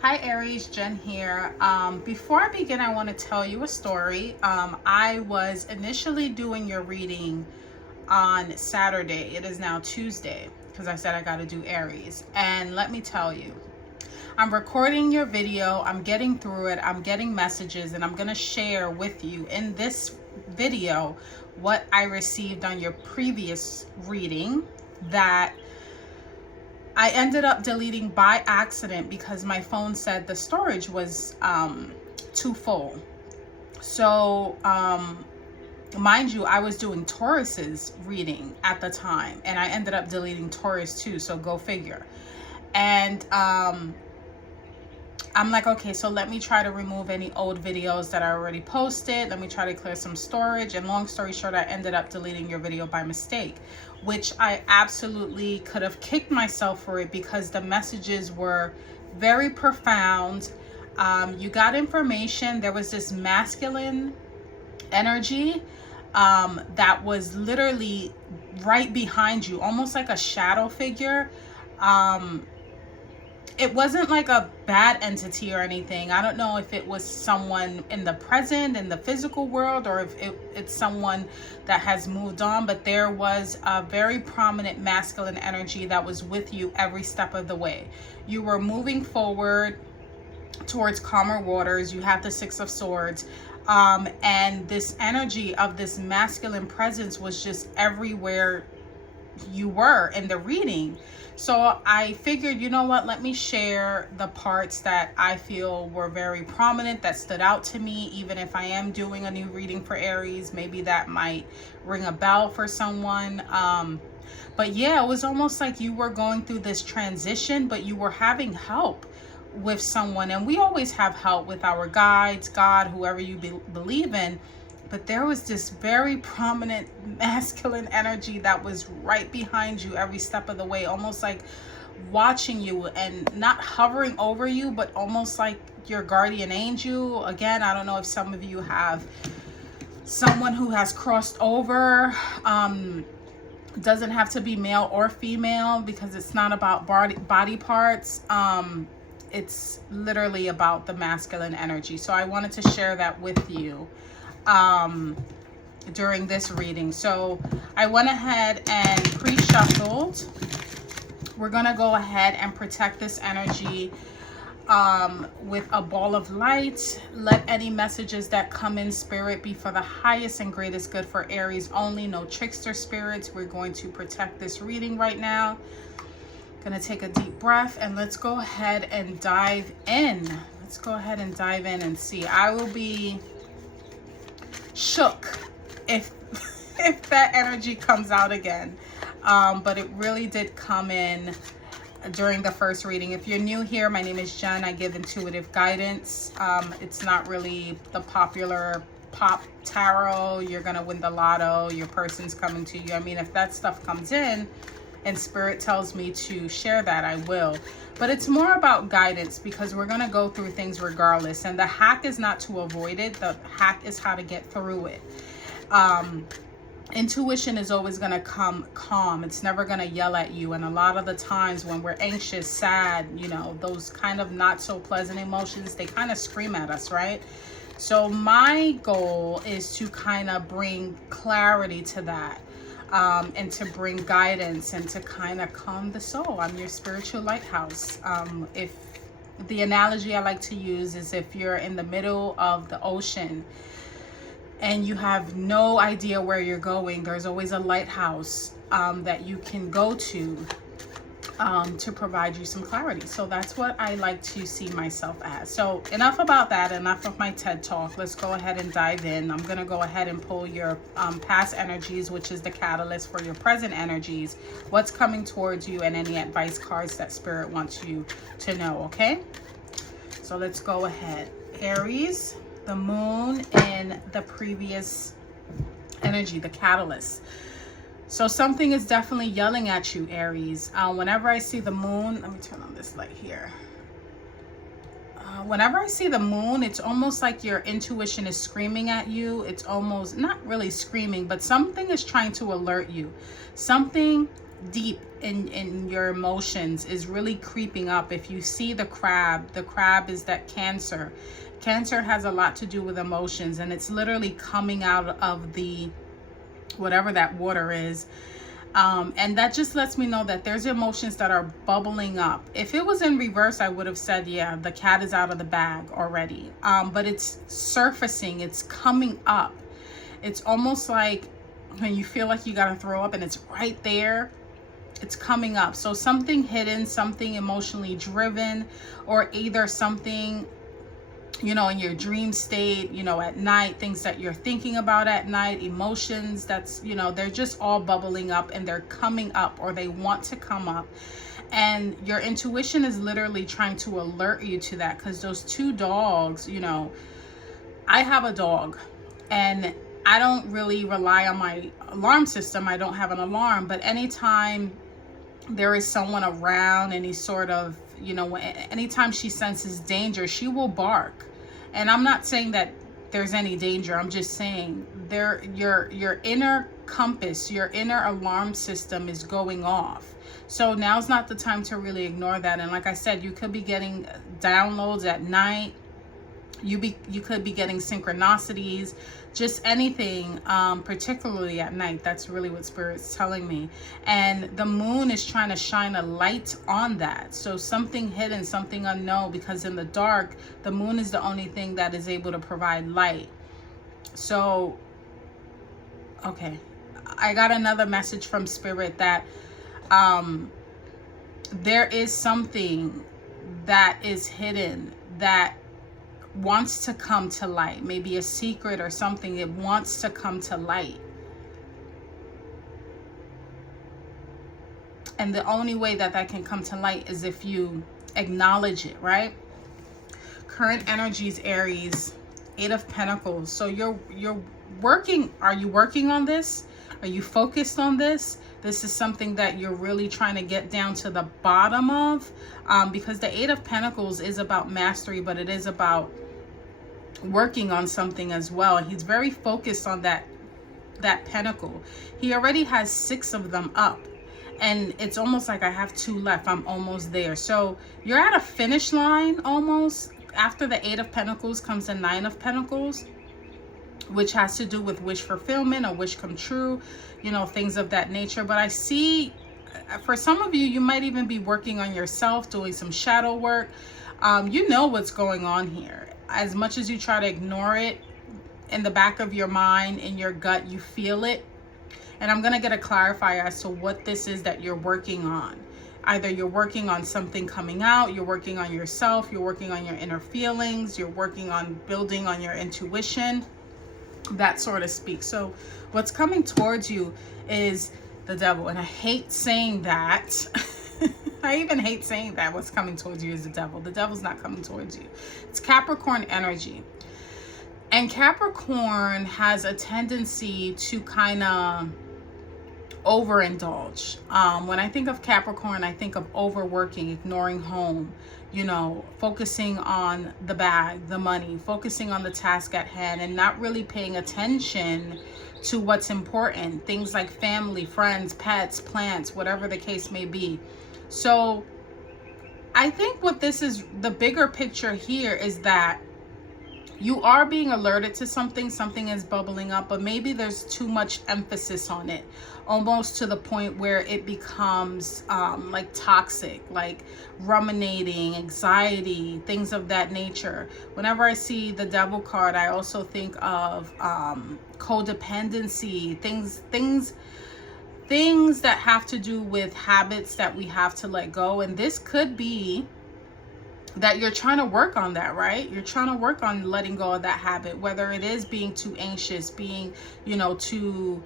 Hi Aries, Jen here. Before I begin, I want to tell you a story. I was initially doing your reading on Saturday. It is now Tuesday because I said I got to do Aries. And let me tell you, I'm recording your video, I'm getting through it, I'm getting messages, and I'm going to share with you in this video what I received on your previous reading that I ended up deleting by accident because my phone said the storage was too full. So, mind you, I was doing Taurus's reading at the time, and I ended up deleting Taurus too. So go figure. And I'm like, okay, so let me try to remove any old videos that I already posted. Let me try to clear some storage. And long story short, I ended up deleting your video by mistake, which I absolutely could have kicked myself for it because the messages were very profound. You got information. There was this masculine energy that was literally right behind you, almost like a shadow figure. It wasn't like a bad entity or anything. I don't know if it was someone in the present, in the physical world, or if it's someone that has moved on, but there was a very prominent masculine energy that was with you every step of the way. You were moving forward towards calmer waters. You had the Six of Swords. And this energy of this masculine presence was just everywhere you were in the reading. So I figured, you know what, let me share the parts that I feel were very prominent, that stood out to me. Even if I am doing a new reading for Aries, maybe that might ring a bell for someone. But yeah, it was almost like you were going through this transition, but you were having help with someone. And we always have help with our guides, God, whoever you believe in. But there was this very prominent masculine energy that was right behind you every step of the way, almost like watching you and not hovering over you, but almost like your guardian angel. Again, I don't know if some of you have someone who has crossed over. Doesn't have to be male or female because it's not about body parts. It's literally about the masculine energy. So I wanted to share that with you during this reading. So I went ahead and pre-shuffled. We're gonna go ahead and protect this energy with a ball of light. Let any messages that come in spirit be for the highest and greatest good for Aries only. No trickster spirits. We're going to protect this reading right now. Gonna take a deep breath and let's go ahead and dive in. Let's go ahead and dive in and see. I will be shook if that energy comes out again, but it really did come in during the first reading. If you're new here, my name is Jen. I give intuitive guidance. It's not really the popular pop tarot, you're gonna win the lotto, your person's coming to you. I mean, if that stuff comes in and spirit tells me to share that, I will. But it's more about guidance because we're going to go through things regardless. And the hack is not to avoid it. The hack is how to get through it. Intuition is always going to come calm. It's never going to yell at you. And a lot of the times when we're anxious, sad, you know, those kind of not so pleasant emotions, they kind of scream at us, right? So my goal is to kind of bring clarity to that. And to bring guidance and to kind of calm the soul. I'm your spiritual lighthouse. If the analogy I like to use is if you're in the middle of the ocean and you have no idea where you're going, there's always a lighthouse that you can go to provide you some clarity. So that's what I like to see myself as. So enough about that, enough of my TED talk. Let's go ahead and dive in. I'm going to go ahead and pull your past energies, which is the catalyst for your present energies, what's coming towards you, and any advice cards that spirit wants you to know. Okay, so let's go ahead. Aries, the moon in the previous energy, the catalyst. So something is definitely yelling at you, Aries. Whenever I see the moon, let me turn on this light here. Whenever I see the moon, it's almost like your intuition is screaming at you. It's almost not really screaming, but something is trying to alert you. Something deep in your emotions is really creeping up. If you see the crab is that Cancer. Cancer has a lot to do with emotions, and it's literally coming out of the whatever that water is. And that just lets me know that there's emotions that are bubbling up. If it was in reverse, I would have said, yeah, the cat is out of the bag already. But it's surfacing, it's coming up. It's almost like when you feel like you got to throw up and it's right there, it's coming up. So something hidden, something emotionally driven, or either something, you know, in your dream state, you know, at night, things that you're thinking about at night, emotions that's, you know, they're just all bubbling up and they're coming up, or they want to come up. And your intuition is literally trying to alert you to that, because those two dogs, you know, I have a dog and I don't really rely on my alarm system. I don't have an alarm, but anytime there is someone around, any sort of, you know, anytime she senses danger, she will bark. And I'm not saying that there's any danger. I'm just saying your inner compass, your inner alarm system is going off. So now's not the time to really ignore that. And like I said, you could be getting downloads at night. You could be getting synchronicities, just anything, particularly at night. That's really what Spirit's telling me. And the moon is trying to shine a light on that. So something hidden, something unknown, because in the dark, the moon is the only thing that is able to provide light. So, okay. I got another message from Spirit that there is something that is hidden that wants to come to light, maybe a secret or something. It wants to come to light, and the only way that can come to light is if you acknowledge it, right? Current energies, Aries, 8 of Pentacles. So you're working. Are you working on this? Are you focused on this? This is something that you're really trying to get down to the bottom of, because the 8 of Pentacles is about mastery, but it is about working on something as well. He's very focused on that pentacle. He already has 6 of them up, and it's almost like I have 2 left. I'm almost there. So you're at a finish line almost. After the 8 of Pentacles comes the 9 of Pentacles, which has to do with wish fulfillment or wish come true, you know, things of that nature. But I see, for some of you, you might even be working on yourself, doing some shadow work. You know what's going on here. As much as you try to ignore it, in the back of your mind, in your gut, you feel it. And I'm going to get a clarifier as to what this is that you're working on. Either you're working on something coming out, you're working on yourself, you're working on your inner feelings, you're working on building on your intuition, that sort of speaks. So what's coming towards you is the devil. And I hate saying that. I even hate saying that. What's coming towards you is the devil. The devil's not coming towards you. It's Capricorn energy. And Capricorn has a tendency to kind of overindulge. When I think of Capricorn, I think of overworking, ignoring home, you know, focusing on the bag, the money, focusing on the task at hand, and not really paying attention to what's important. Things like family, friends, pets, plants, whatever the case may be. So I think what this is, the bigger picture here is that you are being alerted to something is bubbling up, but maybe there's too much emphasis on it, almost to the point where it becomes like toxic, like ruminating, anxiety, things of that nature. Whenever I see the devil card, I also think of codependency, things that have to do with habits that we have to let go. And this could be that you're trying to work on that, right? You're trying to work on letting go of that habit, whether it is being too anxious, being, you know, too,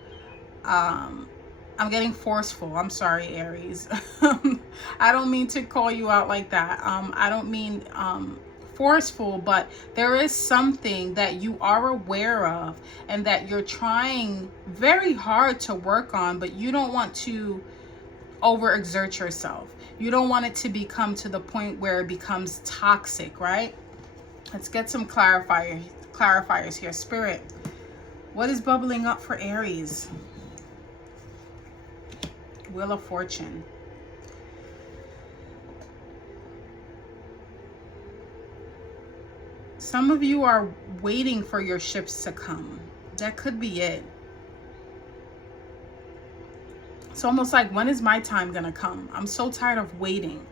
I'm getting forceful. I'm sorry, Aries. I don't mean to call you out like that. I don't mean forceful, but there is something that you are aware of and that you're trying very hard to work on, but you don't want to overexert yourself. You don't want it to become to the point where it becomes toxic, right? Let's get some clarifiers here. Spirit, what is bubbling up for Aries? Wheel of Fortune. Some of you are waiting for your ships to come. That could be it. It's almost like, when is my time gonna come? I'm so tired of waiting.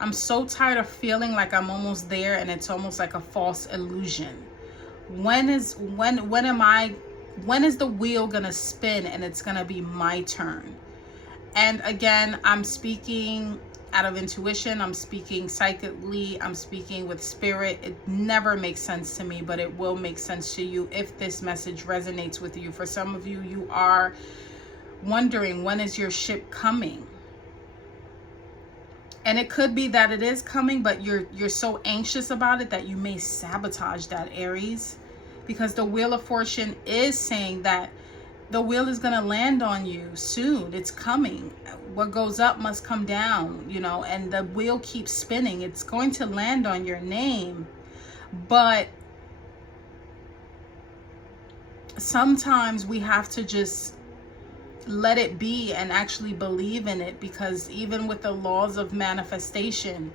I'm so tired of feeling like I'm almost there and it's almost like a false illusion. When is the wheel gonna spin and it's gonna be my turn? And again, I'm speaking out of intuition, I'm speaking psychically, I'm speaking with spirit. It never makes sense to me, but it will make sense to you if this message resonates with you. For some of you, you are wondering, when is your ship coming? And it could be that it is coming, but you're so anxious about it that you may sabotage that, Aries, because the Wheel of Fortune is saying that the wheel is going to land on you soon. It's coming. What goes up must come down, you know, and the wheel keeps spinning. It's going to land on your name. But sometimes we have to just let it be and actually believe in it, because even with the laws of manifestation,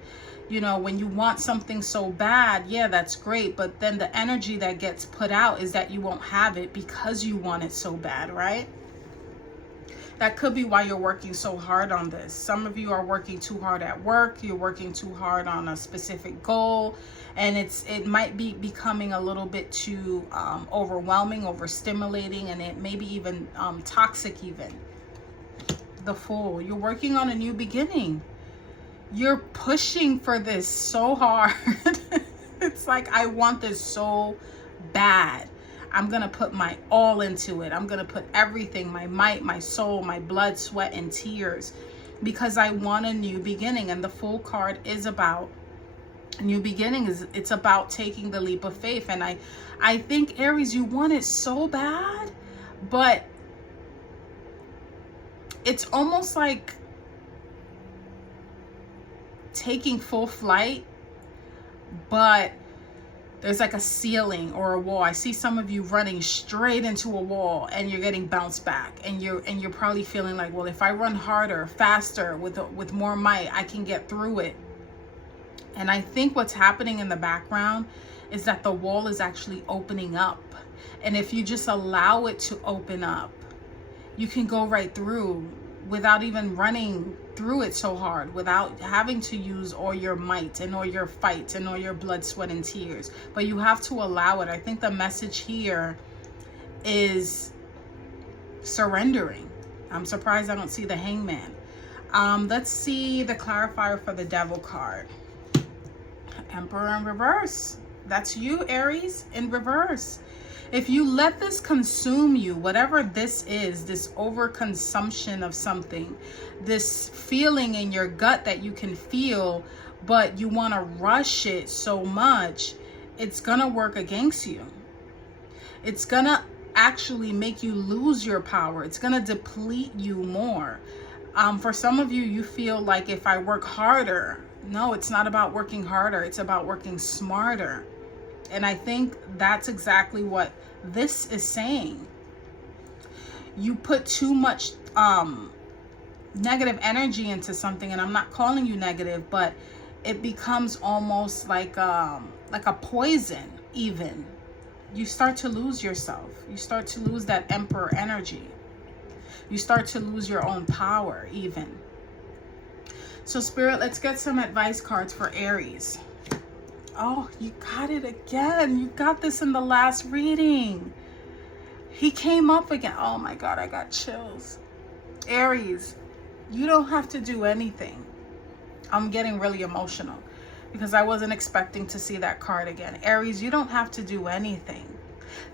you know, when you want something so bad, yeah, that's great, but then the energy that gets put out is that you won't have it because you want it so bad, right? That could be why you're working so hard on this. Some of you are working too hard at work, you're working too hard on a specific goal, and it might be becoming a little bit too overwhelming, overstimulating, and it may be even toxic even. The Fool. You're working on a new beginning. You're pushing for this so hard. It's like, I want this so bad. I'm going to put my all into it. I'm going to put everything, my might, my soul, my blood, sweat, and tears, because I want a new beginning. And the Fool card is about new beginning. It's about taking the leap of faith. And I think, Aries, you want it so bad, but it's almost like taking full flight, but there's like a ceiling or a wall. I see some of you running straight into a wall and you're getting bounced back, and you're probably feeling like, well, if I run harder, faster, with more might, I can get through it. And I think what's happening in the background is that the wall is actually opening up, and if you just allow it to open up, you can go right through without even running through it so hard, without having to use all your might and all your fight and all your blood, sweat, and tears. But you have to allow it. I think the message here is surrendering. I'm surprised I don't see the Hangman. Let's see the clarifier for the Devil card. Emperor in reverse. That's you, Aries, in reverse. If you let this consume you, whatever this is, this overconsumption of something, this feeling in your gut that you can feel, but you want to rush it so much, it's going to work against you. It's going to actually make you lose your power. It's going to deplete you more. For some of you, you feel like, if I work harder. No, it's not about working harder. It's about working smarter. And I think that's exactly what this is saying. You put too much negative energy into something, and I'm not calling you negative, but it becomes almost like a poison even. You start to lose yourself. You start to lose that Emperor energy. You start to lose your own power even. So Spirit, let's get some advice cards for Aries. Oh, you got it again. You got this in the last reading. He came up again. Oh my God, I got chills. Aries, you don't have to do anything. I'm getting really emotional because I wasn't expecting to see that card again. Aries, you don't have to do anything.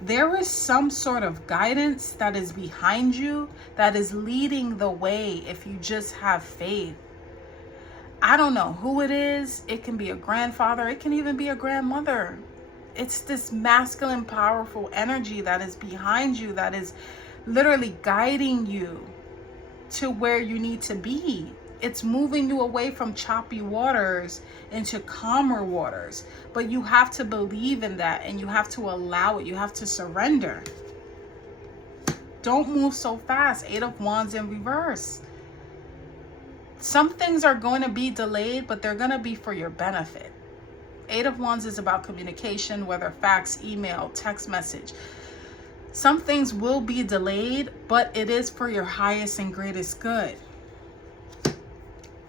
There is some sort of guidance that is behind you, that is leading the way if you just have faith. I don't know who it is. It can be a grandfather. It can even be a grandmother. It's this masculine, powerful energy that is behind you, that is literally guiding you to where you need to be. It's moving you away from choppy waters into calmer waters. But you have to believe in that, and you have to allow it. You have to surrender. Don't move so fast. 8 of Wands in reverse. Some things are going to be delayed, but they're going to be for your benefit. Eight of Wands is about communication, whether fax, email, text message. Some things will be delayed, but it is for your highest and greatest good.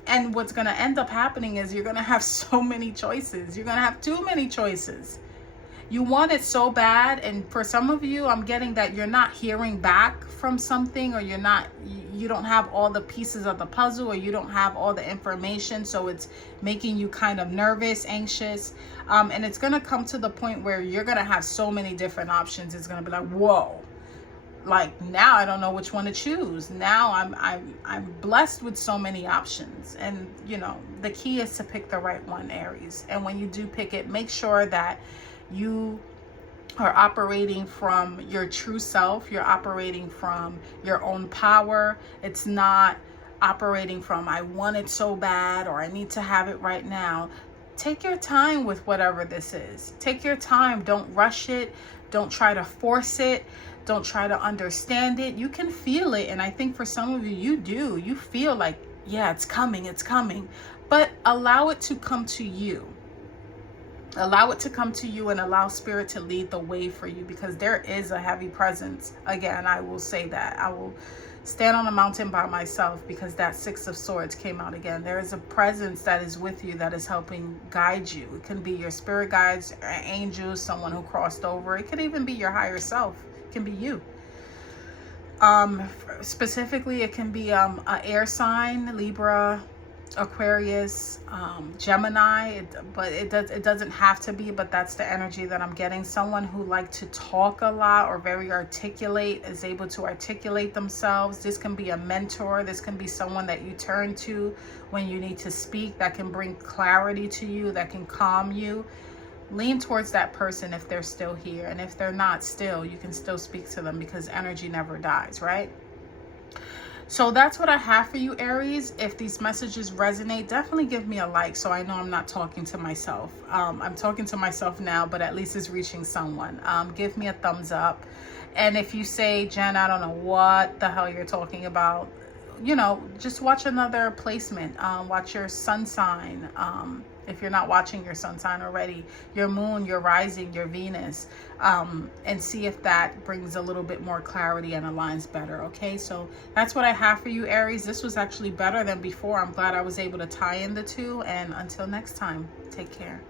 And what's going to end up happening is you're going to have so many choices. You're going to have too many choices. You want it so bad, and for some of you, I'm getting that you're not hearing back from something, or you don't have all the pieces of the puzzle, or you don't have all the information, so it's making you kind of nervous, anxious, and it's going to come to the point where you're going to have so many different options. It's going to be like, whoa, like now I don't know which one to choose. Now I'm blessed with so many options, and you know, the key is to pick the right one, Aries. And when you do pick it, make sure that you are operating from your true self. You're operating from your own power. It's not operating from, I want it so bad, or I need to have it right now. Take your time with whatever this is. Take your time. Don't rush it. Don't try to force it. Don't try to understand it. You can feel it. And I think for some of you, you do. You feel like, yeah, it's coming. It's coming. But allow it to come to you. Allow it to come to you, and allow Spirit to lead the way for you, because there is a heavy presence. Again, I will say that. I will stand on a mountain by myself, because that Six of Swords came out again. There is a presence that is with you, that is helping guide you. It can be your spirit guides, angels, someone who crossed over. It could even be your higher self. It can be you. Specifically, it can be an air sign, Libra, Aquarius, Gemini, but it doesn't have to be, but that's the energy that I'm getting. Someone who likes to talk a lot, or very articulate, is able to articulate themselves. This can be a mentor. This can be someone that you turn to when you need to speak, that can bring clarity to you, that can calm you. Lean towards that person if they're still here, and if they're not still, you can still speak to them, because energy never dies, right? So that's what I have for you, Aries. If these messages resonate, definitely give me a like, so I know I'm not talking to myself. I'm talking to myself now, but at least it's reaching someone. Give me a thumbs up. And if you say, Jen, I don't know what the hell you're talking about, you know, just watch another placement. Watch your sun sign. If you're not watching your sun sign already, your moon, your rising, your Venus, and see if that brings a little bit more clarity and aligns better. Okay, so that's what I have for you, Aries. This was actually better than before. I'm glad I was able to tie in the two, and until next time, take care.